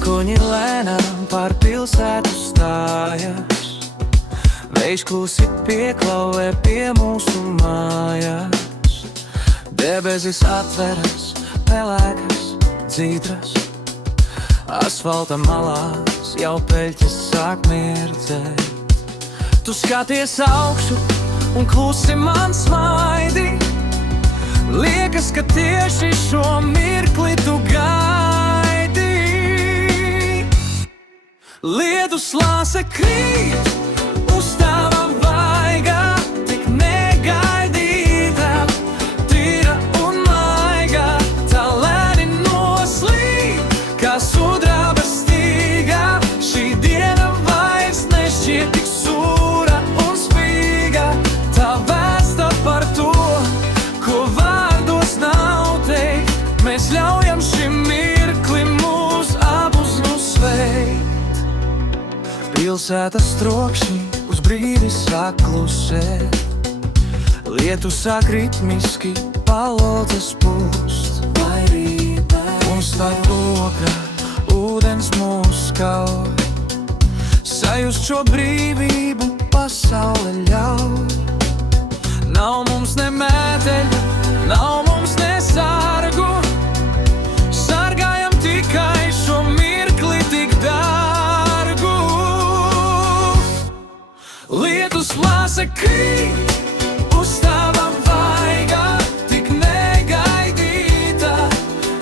Mākoņi lēnām pār pilsētu stājas, vējš klusi pieklauvē pie mūsu mājas. Debesis atveras, pelēkas, dzīdras, asfalta malās jau peļķes sāk mirdzēt. Tu skaties augšu un klusi man smaidi, liekas, ka tieši šo mirkli tu gaidi. Lietu slāse krīt uz tava vaigā, tik negaidīta, tīra un maiga. Tā lēni noslīd, kā sudraba stīgā. Šī diena vairs nešķiet tik sūra un spīga. Tā vēsta par to, ko vārdos nav teikt. Mēs ļaujam šim mirklim mūs abus sveikt. Pilsētas trokšņi uz brīdi sāk klusēt, lietu sāk ritmiski palodzes pūst. Un starp lokā ūdens mūs kauj, sajust šo brīvību pasaule ļauj. Nav mums ne mēteļu, nav mums ne sargu, sargājam tikai šo mirkli tik dārgu. Lietu slāse krīt uz tava vaigā, tik negaidīta,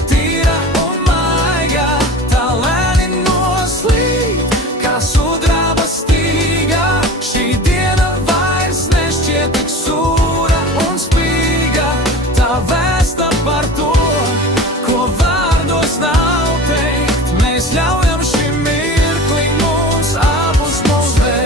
tīra un maiga. Tā lēni noslīd, kā sudraba stīgā. Šī diena vairs nešķiet tik sūra un spīga. Tā vēsta par to, ko vārdos nav teikt. Mēs ļaujam šim mirklim mūs abus sveikt.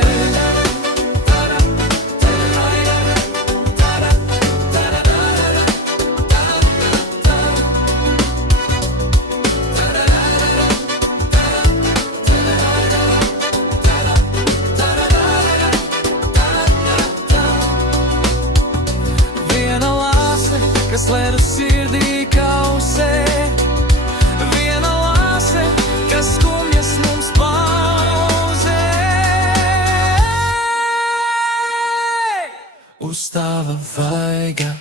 Kas lēnu sirdī kausē, viena lāse, kas skumjas mums pauzē. Uz tava vaiga